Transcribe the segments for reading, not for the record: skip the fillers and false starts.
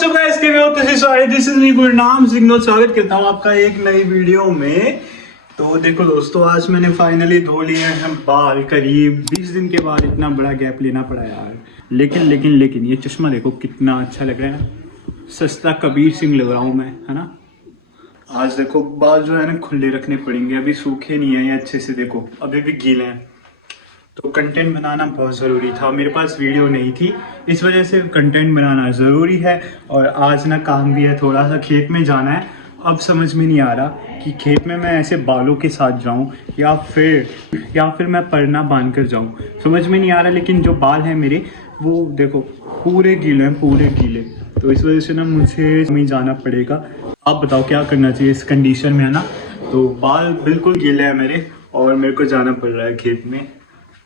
WhatsApp guys, कैसे हो? This is me Gurnam Singh. स्वागत करता हूँ आपका एक नई वीडियो में। तो देखो दोस्तों, आज मैंने फाइनली धो लिए हैं बाल। करीब 20 दिन के बाद इतना बड़ा गैप लेना पड़ा यार। लेकिन ये चश्मा देखो कितना अच्छा लग रहा है। सस्ता कबीर सिंह लग रहा हूँ मैं, है ना। आज देखो बाल जो है ना खुले रखने पड़ेंगे, अभी सूखे नहीं है ये अच्छे से, देखो अभी भी गीले हैं। तो कंटेंट बनाना बहुत ज़रूरी था, मेरे पास वीडियो नहीं थी, इस वजह से कंटेंट बनाना ज़रूरी है। और आज ना काम भी है, थोड़ा सा खेत में जाना है। अब समझ में नहीं आ रहा कि खेत में मैं ऐसे बालों के साथ जाऊं या फिर मैं परना बांध कर जाऊं, समझ में नहीं आ रहा। लेकिन जो बाल हैं मेरे, वो देखो पूरे गीले हैं, पूरे गीले। तो इस वजह से ना मुझे कहीं जाना पड़ेगा। आप बताओ क्या करना चाहिए इस कंडीशन में, है ना। तो बाल बिल्कुल गीले हैं मेरे और मेरे को जाना पड़ रहा है खेत में।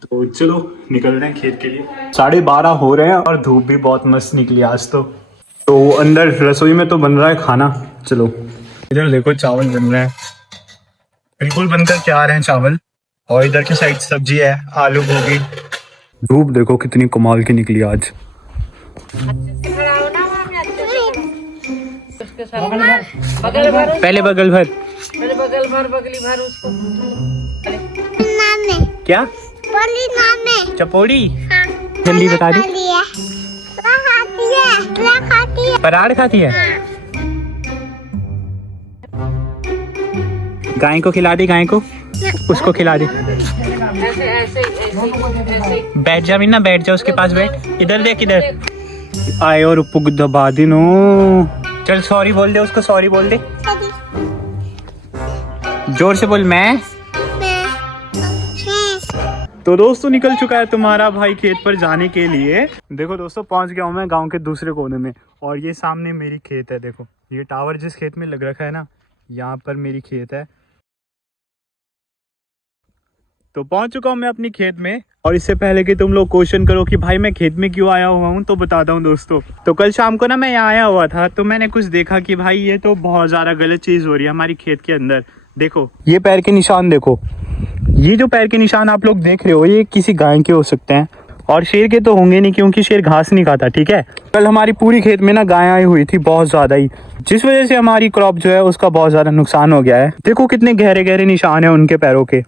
तो चलो निकल रहे हैं खेत के लिए। 12:30 हो रहे हैं और धूप भी बहुत मस्त निकली आज तो अंदर रसोई में तो बन रहा है खाना। चलो इधर देखो चावल बन रहे हैं, बिल्कुल बनकर के आ रहे हैं चावल। और इधर की साइड सब्जी है, आलू गोभी। धूप देखो कितनी कमाल की निकली आज। पहले बगल भर बगली भर उसको। क्या नाम है? चपोड़ी। हाँ। जल्दी बता दी। पराड़ खाती है। गाय को खिला दी, गाय को उसको खिला दी। बैठ जा मीना, बैठ जा उसके पास बैठ। इधर देख, इधर आए और पुग दबा दी नो। चल सॉरी बोल दे उसको, सॉरी बोल दे, जोर से बोल। मैं तो दोस्तों निकल चुका है तुम्हारा भाई खेत पर जाने के लिए। देखो दोस्तों, पहुंच गया हूं मैं गांव के दूसरे कोने में। और ये सामने मेरी खेत है, देखो ये टावर जिस खेत में लग रखा है ना, यहाँ पर मेरी खेत है। तो पहुंच चुका हूं मैं अपनी खेत में। और इससे पहले कि तुम लोग क्वेश्चन करो कि भाई मैं खेत में क्यों आया हुआ हूं, तो बताता हूं दोस्तों। तो कल शाम को ना मैं यहाँ आया हुआ था, तो मैंने कुछ देखा कि भाई ये तो बहुत ज़्यादा गलत चीज़ हो रही है हमारी खेत के अंदर। देखो ये पैर के निशान देखो, ये जो पैर के निशान आप लोग देख रहे हो, ये किसी गाय के हो सकते हैं। और शेर के तो होंगे नहीं, क्योंकि शेर घास नहीं खाता, ठीक है। कल हमारी पूरी खेत में ना गाय आई हुई थी, बहुत ज़्यादा ही, जिस वजह से हमारी क्रॉप जो है उसका बहुत ज़्यादा नुकसान हो गया है। देखो कितने गहरे गहरे निशान है उनके पैरों के।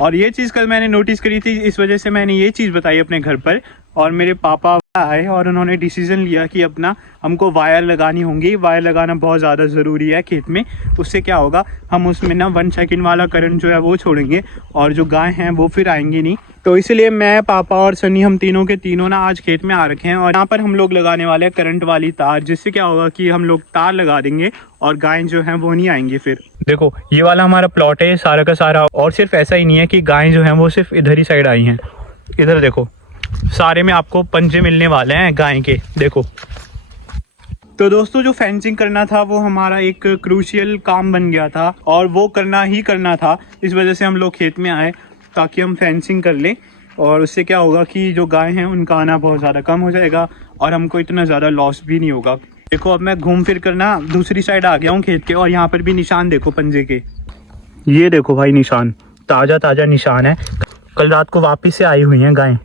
और ये चीज़ कल मैंने नोटिस करी थी, इस वजह से मैंने ये चीज़ बताई अपने घर पर। और मेरे पापा आए और उन्होंने डिसीजन लिया कि अपना हमको वायर लगानी होंगी। वायर लगाना बहुत ज़्यादा ज़रूरी है खेत में। उससे क्या होगा, हम उसमें ना 1 सेकंड वाला करंट जो है वो छोड़ेंगे और जो गाय हैं वो फिर आएंगी नहीं। तो इसलिए मैं, पापा और सनी, हम तीनों के तीनों ना आज खेत में आ रखे हैं। और यहाँ पर हम लोग लगाने वाले हैं करंट वाली तार, जिससे क्या होगा कि हम लोग तार लगा देंगे और गाय जो हैं वो नहीं आएंगी फिर। देखो ये वाला हमारा प्लॉट है सारा का सारा। और सिर्फ ऐसा ही नहीं है कि गाय जो हैं वो सिर्फ इधर ही साइड आई हैं, इधर देखो सारे में आपको पंजे मिलने वाले हैं गाय के, देखो। तो दोस्तों जो फेंसिंग करना था वो हमारा एक क्रूशियल काम बन गया था और वो करना ही करना था। इस वजह से हम लोग खेत में आए ताकि हम फेंसिंग कर लें। और उससे क्या होगा कि जो गाय हैं उनका आना बहुत ज़्यादा कम हो जाएगा और हमको इतना ज़्यादा लॉस भी नहीं होगा। देखो अब मैं घूम फिर कर ना दूसरी साइड आ गया हूँ खेत के, और यहाँ पर भी निशान देखो पंजे के। ये देखो भाई निशान, ताज़ा ताज़ा निशान है, कल रात को वापस से आई हुई हैं गाय।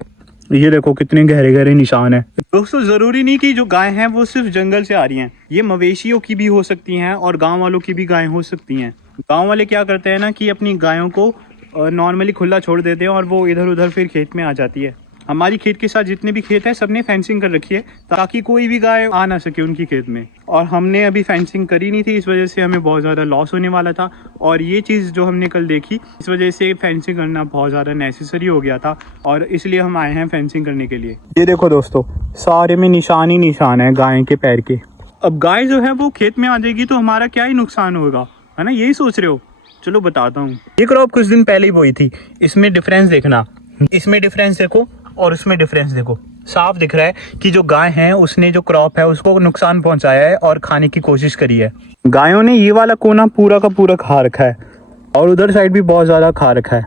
ये देखो कितने गहरे गहरे निशान है। दोस्तों ज़रूरी नहीं कि जो गाय हैं वो सिर्फ जंगल से आ रही हैं, ये मवेशियों की भी हो सकती हैं और गांव वालों की भी गायें हो सकती हैं। गांव वाले क्या करते हैं ना कि अपनी गायों को नॉर्मली खुला छोड़ देते हैं और वो इधर उधर फिर खेत में आ जाती है। हमारी खेत के साथ जितने भी खेत हैं सबने फेंसिंग कर रखी है ताकि कोई भी गाय आ ना सके उनकी खेत में। और हमने अभी फेंसिंग करी नहीं थी, इस वजह से हमें बहुत ज़्यादा लॉस होने वाला था। और ये चीज़ जो हमने कल देखी, इस वजह से फेंसिंग करना बहुत ज़्यादा नेसेसरी हो गया था और इसलिए हम आए हैं फेंसिंग करने के लिए। ये देखो दोस्तों, सारे में निशान ही निशान है गाय के पैर के। अब गाय जो है वो खेत में आ जाएगी तो हमारा क्या ही नुकसान होगा, है ना, यही सोच रहे हो। चलो बताता हूँ। ये क्रॉप कुछ दिन पहले ही बोई थी, इसमें डिफरेंस देखना, इसमें डिफरेंस देखो और उसमें डिफरेंस देखो। साफ दिख रहा है कि जो गाय है उसने जो क्रॉप है उसको नुकसान पहुंचाया है और खाने की कोशिश करी है। गायों ने ये वाला कोना पूरा का पूरा खा रखा है और उधर साइड भी बहुत ज़्यादा खा रखा है।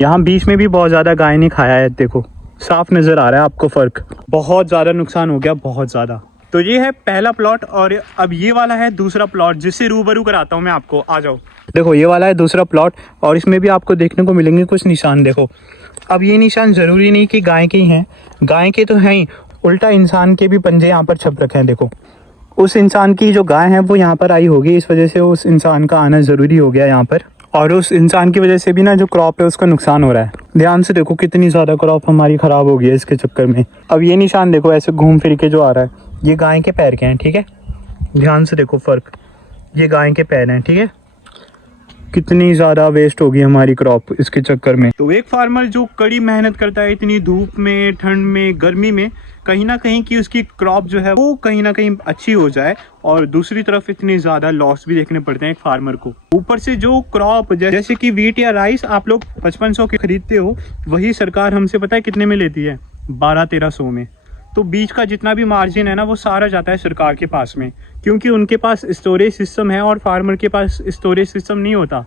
यहाँ बीच में भी बहुत ज़्यादा गाय ने खाया है, देखो साफ नज़र आ रहा है आपको फ़र्क। बहुत ज़्यादा नुकसान हो गया, बहुत ज़्यादा। तो ये है पहला प्लॉट और अब ये वाला है दूसरा प्लॉट, जिससे रूबरू कराता हूँ मैं आपको। आ जाओ। देखो ये वाला है दूसरा प्लॉट और इसमें भी आपको देखने को मिलेंगे कुछ निशान। देखो अब ये निशान ज़रूरी नहीं कि गाय के ही हैं, गाय के तो हैं ही, उल्टा इंसान के भी पंजे यहाँ पर छप रखे हैं देखो। उस इंसान की जो गाय है वो यहाँ पर आई होगी, इस वजह से उस इंसान का आना ज़रूरी हो गया यहाँ पर। और उस इंसान की वजह से भी ना जो क्रॉप है उसका नुकसान हो रहा है। ध्यान से देखो कितनी ज़्यादा क्रॉप हमारी ख़राब हो गई है इसके चक्कर में। अब ये निशान देखो ऐसे घूम फिर के जो आ रहा है, ये गाय के पैर के हैं, ठीक है। ध्यान से देखो फ़र्क, ये गाय के पैर हैं, ठीक है। कितनी ज़्यादा वेस्ट होगी हमारी क्रॉप इसके चक्कर में। तो एक फार्मर जो कड़ी मेहनत करता है इतनी धूप में, ठंड में, गर्मी में, कहीं ना कहीं कि उसकी क्रॉप जो है वो कहीं ना कहीं अच्छी हो जाए, और दूसरी तरफ इतनी ज़्यादा लॉस भी देखने पड़ते हैं एक फार्मर को। ऊपर से जो क्रॉप जैसे कि वीट या राइस आप लोग 5500 के खरीदते हो, वही सरकार हमसे पता है कितने में लेती है, 1200-1300 में। तो बीच का जितना भी मार्जिन है ना वो सारा जाता है सरकार के पास में, क्योंकि उनके पास स्टोरेज सिस्टम है और फार्मर के पास स्टोरेज सिस्टम नहीं होता।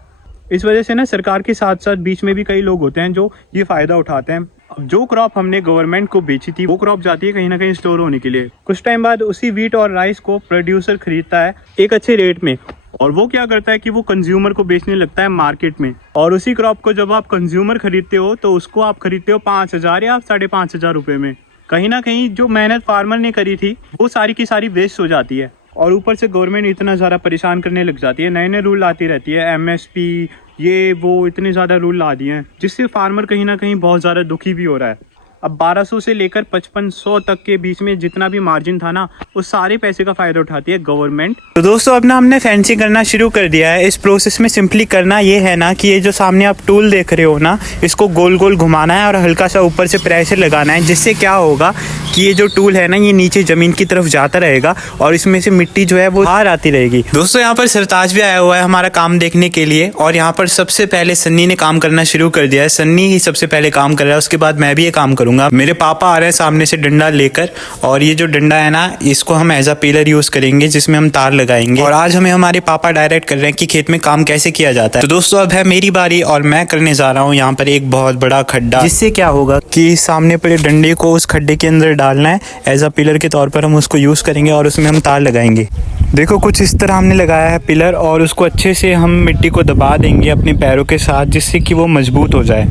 इस वजह से ना सरकार के साथ साथ बीच में भी कई लोग होते हैं जो ये फ़ायदा उठाते हैं। अब जो क्रॉप हमने गवर्नमेंट को बेची थी वो क्रॉप जाती है कहीं ना कहीं स्टोर होने के लिए। कुछ टाइम बाद उसी वीट और राइस को प्रोड्यूसर खरीदता है एक अच्छे रेट में, और वो क्या करता है कि वो कंज्यूमर को बेचने लगता है मार्केट में। और उसी क्रॉप को जब आप कंज्यूमर खरीदते हो तो उसको आप खरीदते हो 5000 या 5500 रुपये में। कहीं ना कहीं जो मेहनत फार्मर ने करी थी वो सारी की सारी वेस्ट हो जाती है, और ऊपर से गवर्नमेंट इतना ज़्यादा परेशान करने लग जाती है, नए नए रूल आती रहती है, MSP ये वो इतने ज़्यादा रूल ला दिए हैं, जिससे फार्मर कहीं ना कहीं बहुत ज़्यादा दुखी भी हो रहा है। अब 1200 से लेकर 5500 तक के बीच में जितना भी मार्जिन था ना, उस सारे पैसे का फ़ायदा उठाती है गवर्नमेंट। तो दोस्तों अब ना हमने फैंसी करना शुरू कर दिया है। इस प्रोसेस में सिंपली करना ये है ना कि ये जो सामने आप टूल देख रहे हो ना, इसको गोल गोल घुमाना है और हल्का सा ऊपर से प्रेशर लगाना है, जिससे क्या होगा कि ये जो टूल है ना ये नीचे ज़मीन की तरफ जाता रहेगा और इसमें से मिट्टी जो है वो बाहर आती रहेगी। दोस्तों यहाँ पर सरताज भी आया हुआ है हमारा काम देखने के लिए, और यहाँ पर सबसे पहले सन्नी ने काम करना शुरू कर दिया है। सन्नी ही सबसे पहले काम कर रहा है, उसके बाद मैं भी ये काम करूँगा। मेरे पापा आ रहे हैं सामने से डंडा लेकर, और ये जो डंडा है ना इसको हम एज अ पिलर यूज करेंगे जिसमें हम तार लगाएंगे। और आज हमें हमारे पापा डायरेक्ट कर रहे हैं कि खेत में काम कैसे किया जाता है। तो दोस्तों अब है मेरी बारी और मैं करने जा रहा हूँ यहाँ पर एक बहुत बड़ा खड्डा, जिससे क्या होगा कि सामने पड़े डंडे को उस खड्डे के अंदर डालना है, एज अ पिलर के तौर पर हम उसको यूज करेंगे और उसमें हम तार लगाएंगे। देखो कुछ इस तरह हमने लगाया है पिलर, और उसको अच्छे से हम मिट्टी को दबा देंगे अपने पैरों के साथ, जिससे कि वो मजबूत हो जाए।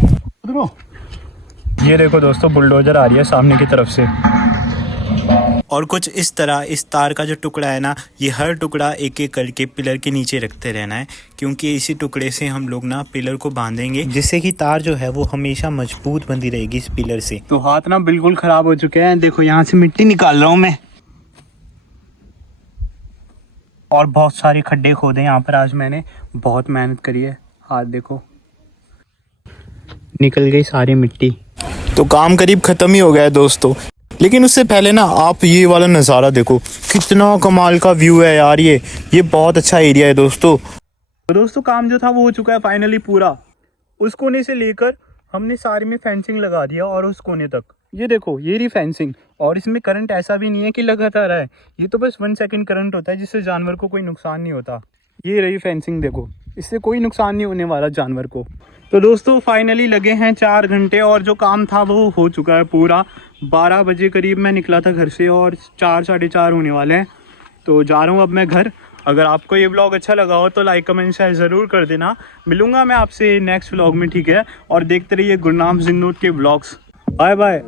ये देखो दोस्तों बुलडोजर आ रही है सामने की तरफ से, और कुछ इस तरह इस तार का जो टुकड़ा है ना, ये हर टुकड़ा एक एक करके पिलर के नीचे रखते रहना है, क्योंकि इसी टुकड़े से हम लोग ना पिलर को बांधेंगे, जिससे कि तार जो है वो हमेशा मजबूत बंधी रहेगी इस पिलर से। तो हाथ ना बिल्कुल ख़राब हो चुके हैं, देखो यहाँ से मिट्टी निकाल रहा हूँ मैं, और बहुत सारे खड्डे खोदे यहाँ पर आज मैंने, बहुत मेहनत करी है। हाथ देखो निकल गई सारी मिट्टी। तो काम करीब ख़त्म ही हो गया है दोस्तों, लेकिन उससे पहले ना आप ये वाला नज़ारा देखो, कितना कमाल का व्यू है यार। ये बहुत अच्छा एरिया है दोस्तों। तो दोस्तों काम जो था वो हो चुका है फाइनली पूरा। उस कोने से लेकर हमने सारे में फेंसिंग लगा दिया, और उस कोने तक ये देखो ये रही फेंसिंग, और इसमें करंट ऐसा भी नहीं है कि लगातार है, ये तो बस 1 सेकंड करंट होता है, जिससे जानवर को कोई नुकसान नहीं होता। ये रही फेंसिंग देखो, इससे कोई नुकसान नहीं होने वाला जानवर को। तो दोस्तों फाइनली लगे हैं 4 घंटे, और जो काम था वो हो चुका है पूरा। 12 बजे करीब मैं निकला था घर से, और 4 साढ़े 4 होने वाले हैं। तो जा रहा हूँ अब मैं घर। अगर आपको ये व्लॉग अच्छा लगा हो तो लाइक कमेंट शेयर ज़रूर कर देना। मिलूंगा मैं आपसे नेक्स्ट व्लॉग में, ठीक है। और देखते रहिए गुरनाम जिन्नूत के व्लॉग्स। Bye bye.